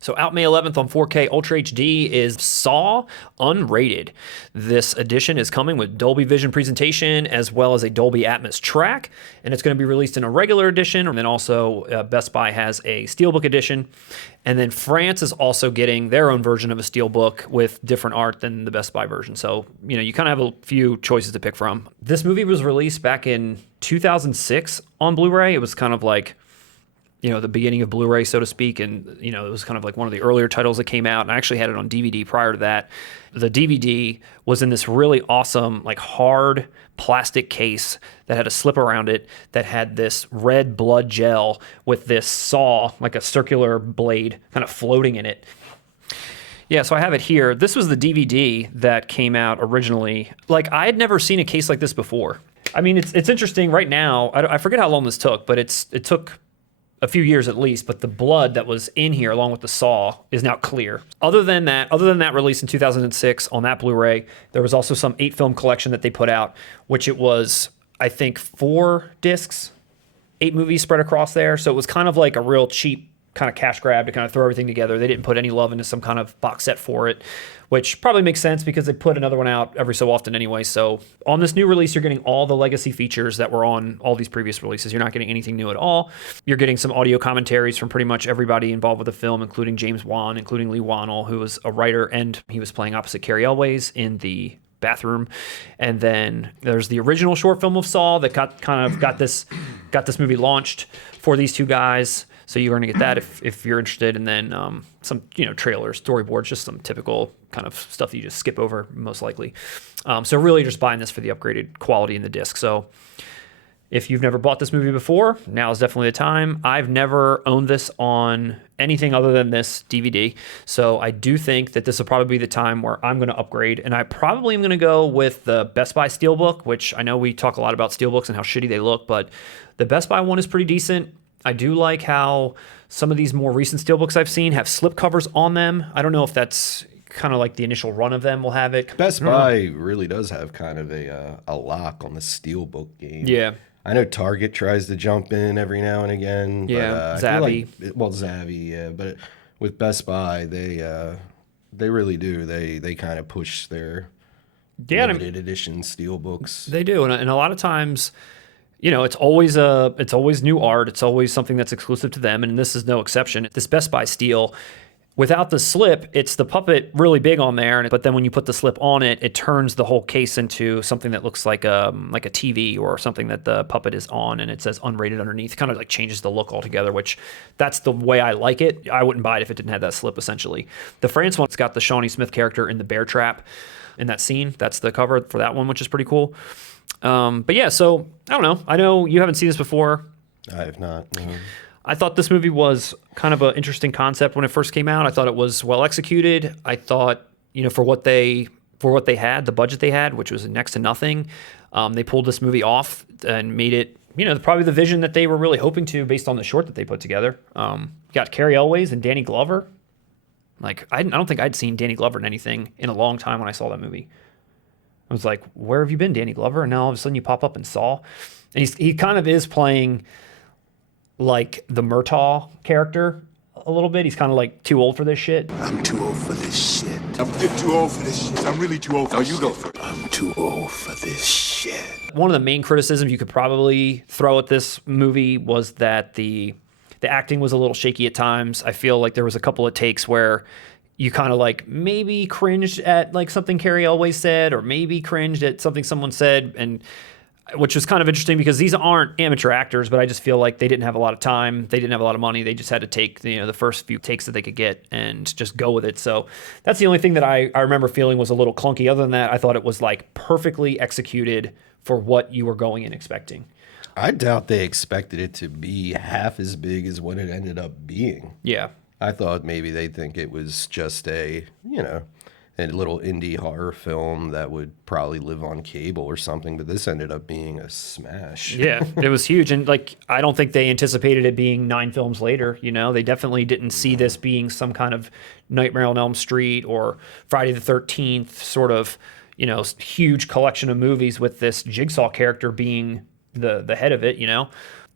So out May 11th on 4K Ultra HD is Saw Unrated. This edition is coming with Dolby Vision presentation as well as a Dolby Atmos track, and it's going to be released in a regular edition, and then also Best Buy has a Steelbook edition, and then France is also getting their own version of a Steelbook with different art than the Best Buy version. So, you kind of have a few choices to pick from. This movie was released back in 2006 on Blu-ray. It was kind of like the beginning of Blu-ray, so to speak. And, it was kind of like one of the earlier titles that came out. And I actually had it on DVD prior to that. The DVD was in this really awesome, like hard plastic case that had a slip around it that had this red blood gel with this saw, like a circular blade kind of floating in it. Yeah, so I have it here. This was the DVD that came out originally. Like, I had never seen a case like this before. I mean, it's interesting right now. I forget how long this took, but it took a few years at least, but the blood that was in here along with the saw is now clear. Other than that release in 2006 on that Blu-ray, there was also some 8-film collection that they put out, which it was, I think, 4 discs, 8 movies spread across there. So it was kind of like a real cheap kind of cash grab to kind of throw everything together. They didn't put any love into some kind of box set for it, which probably makes sense because they put another one out every so often anyway. So on this new release, you're getting all the legacy features that were on all these previous releases. You're not getting anything new at all. You're getting some audio commentaries from pretty much everybody involved with the film, including James Wan, including Lee Wannell, who was a writer, and he was playing opposite Carrie Elways in the bathroom. And then there's the original short film of Saw that got this movie launched for these two guys. So you're going to get that if you're interested, and then some trailers, storyboards, just some typical kind of stuff that you just skip over most likely. So really just buying this for the upgraded quality in the disc. So if you've never bought this movie before, now is definitely the time. I've never owned this on anything other than this DVD, so I do think that this will probably be the time where I'm going to upgrade, and I probably am going to go with the Best Buy Steelbook, which I know we talk a lot about Steelbooks and how shitty they look, but the Best Buy one is pretty decent. I do like how some of these more recent Steelbooks I've seen have slip covers on them. I don't know if that's kind of like the initial run of them will have it. Best Buy really does have kind of a lock on the Steelbook game. Yeah. I know Target tries to jump in every now and again. Yeah, but, Zavvi. Zavvi, yeah. But with Best Buy, they really do. They kind of push their limited edition Steelbooks. They do, and a lot of times, it's always new art. It's always something that's exclusive to them, and this is no exception. This Best Buy Steel, without the slip, it's the puppet really big on there, but then when you put the slip on it, it turns the whole case into something that looks like a TV or something that the puppet is on, and it says unrated underneath. It kind of like changes the look altogether, which that's the way I like it. I wouldn't buy it if it didn't have that slip, essentially. The France one's got the Shawnee Smith character in the bear trap in that scene. That's the cover for that one, which is pretty cool. But yeah, so I don't know. I know you haven't seen this before. I have not. No. I thought this movie was kind of an interesting concept when it first came out. I thought it was well executed. I thought, for what they had, the budget they had, which was next to nothing, they pulled this movie off and made it, probably the vision that they were really hoping to based on the short that they put together. Got Carrie Elways and Danny Glover. Like, I don't think I'd seen Danny Glover in anything in a long time when I saw that movie. I was like, where have you been, Danny Glover? And now all of a sudden you pop up in Saw. And he kind of is playing like the Murtaugh character a little bit. He's kind of like too old for this shit. I'm too old for this shit. I'm too old for this shit. I'm really too old for this shit. You go first. I'm too old for this shit. One of the main criticisms you could probably throw at this movie was that the acting was a little shaky at times. I feel like there was a couple of takes where you kind of like maybe cringed at like something Carrie Elways said, or maybe cringed at something someone said, and which was kind of interesting because these aren't amateur actors, but I just feel like they didn't have a lot of time. They didn't have a lot of money. They just had to take the first few takes that they could get and just go with it. So that's the only thing that I remember feeling was a little clunky. Other than that, I thought it was like perfectly executed for what you were going in expecting. I doubt they expected it to be half as big as what it ended up being. Yeah. I thought maybe they'd think it was just a little indie horror film that would probably live on cable or something, but this ended up being a smash. Yeah, it was huge. And like, I don't think they anticipated it being 9 films later. They definitely didn't see this being some kind of Nightmare on Elm Street or Friday the 13th sort of, huge collection of movies with this Jigsaw character being the head of it,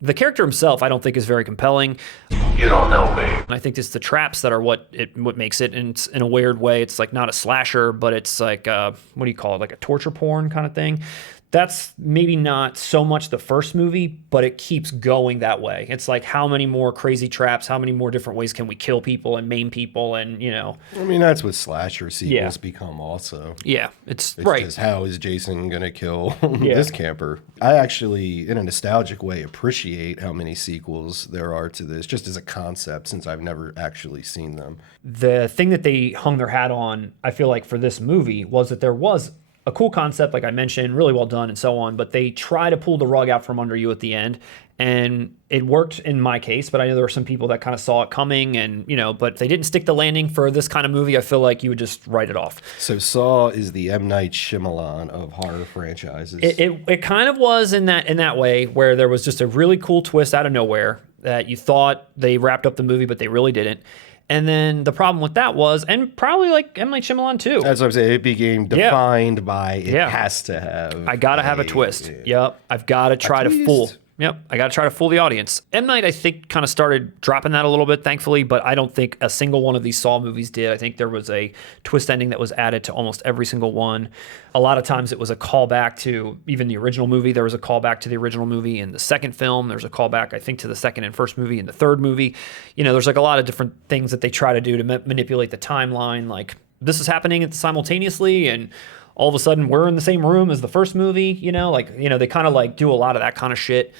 The character himself, I don't think, is very compelling. You don't know me. And I think it's the traps that are what makes it. And it's, in a weird way, it's like not a slasher, but it's like, what do you call it? Like a torture porn kind of thing. That's maybe not so much the first movie, but it keeps going that way. It's like, how many more crazy traps, how many more different ways can we kill people and maim people? And, you know. I mean, that's what slasher sequels become also. Yeah, it's right. Just how is Jason going to kill this camper? I actually, in a nostalgic way, appreciate how many sequels there are to this, just as a concept, since I've never actually seen them. The thing that they hung their hat on, I feel like, for this movie was that there was a cool concept, like I mentioned, really well done and so on, but they try to pull the rug out from under you at the end. And it worked in my case, but I know there were some people that kind of saw it coming and, you know, but they didn't stick the landing for this kind of movie. I feel like you would just write it off. So Saw is the M. Night Shyamalan of horror franchises. It kind of was in that way, where there was just a really cool twist out of nowhere that you thought they wrapped up the movie, but they really didn't. And then the problem with that was, and probably like M. Night Shyamalan too. That's what I'm saying. It became defined by it has to have. I got to have a twist. Yep. I've got to try to fool. Yep. I got to try to fool the audience. M. Night, I think, kind of started dropping that a little bit, thankfully, but I don't think a single one of these Saw movies did. I think there was a twist ending that was added to almost every single one. A lot of times it was a callback to even the original movie. There was a callback to the original movie in the second film. There's a callback, I think, to the second and first movie in the third movie. You know, there's like a lot of different things that they try to do to manipulate the timeline. Like, this is happening simultaneously, and all of a sudden we're in the same room as the first movie, you know, like, you know, they kind of like do a lot of that kind of shit.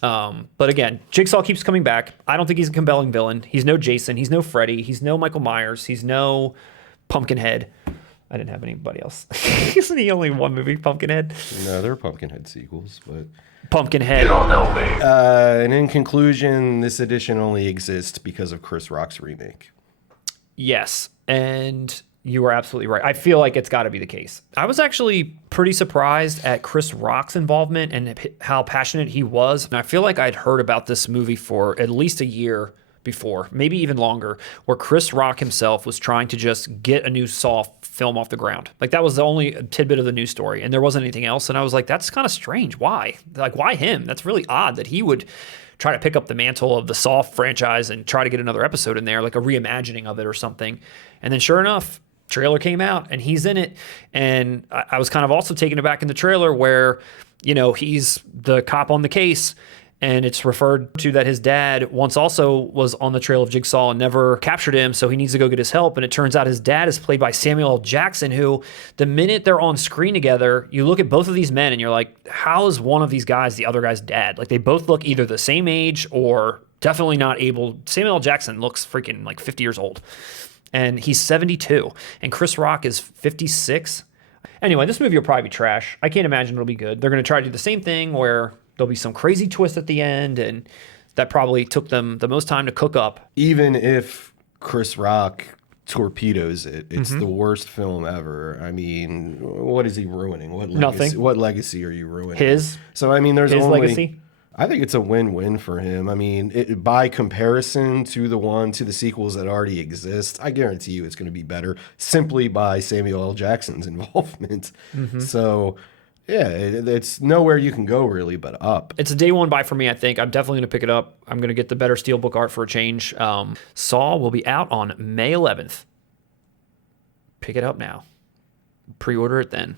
But again, Jigsaw keeps coming back. I don't think he's a compelling villain. He's no Jason. He's no Freddy. He's no Michael Myers. He's no Pumpkinhead. I didn't have anybody else. Isn't he only one movie, Pumpkinhead? No, there are Pumpkinhead sequels, but... Pumpkinhead. You don't know me. And in conclusion, this edition only exists because of Chris Rock's remake. Yes, and you are absolutely right. I feel like it's got to be the case. I was actually pretty surprised at Chris Rock's involvement and how passionate he was. And I feel like I'd heard about this movie for at least a year before, maybe even longer, where Chris Rock himself was trying to just get a new Saw film off the ground. Like, that was the only tidbit of the news story, and there wasn't anything else. And I was like, that's kind of strange. Why? Like, why him? That's really odd that he would try to pick up the mantle of the Saw franchise and try to get another episode in there, like a reimagining of it or something. And then sure enough, trailer came out and he's in it. And I was kind of also taken aback in the trailer where, you know, he's the cop on the case, and it's referred to that his dad once also was on the trail of Jigsaw and never captured him, so he needs to go get his help. And it turns out his dad is played by Samuel L. Jackson, who, the minute they're on screen together, you look at both of these men and you're like, how is one of these guys the other guy's dad? Like, they both look either the same age or definitely not able. Samuel L. Jackson looks freaking like 50 years old, and he's 72, and Chris Rock is 56. Anyway, this movie will probably be trash. I can't imagine it'll be good. They're going to try to do the same thing where there'll be some crazy twist at the end, and that probably took them the most time to cook up. Even if Chris Rock torpedoes it, it's the worst film ever. I mean, what is he ruining? Nothing. What legacy are you ruining? His. So, I mean, there's his only... legacy. I think it's a win-win for him. I mean, by comparison to the sequels that already exist, I guarantee you it's going to be better simply by Samuel L. Jackson's involvement. So... yeah, it's nowhere you can go really but up. It's a day one buy for me, I think. I'm definitely going to pick it up. I'm going to get the better steelbook art for a change. Saw will be out on May 11th. Pick it up now. Pre-order it then.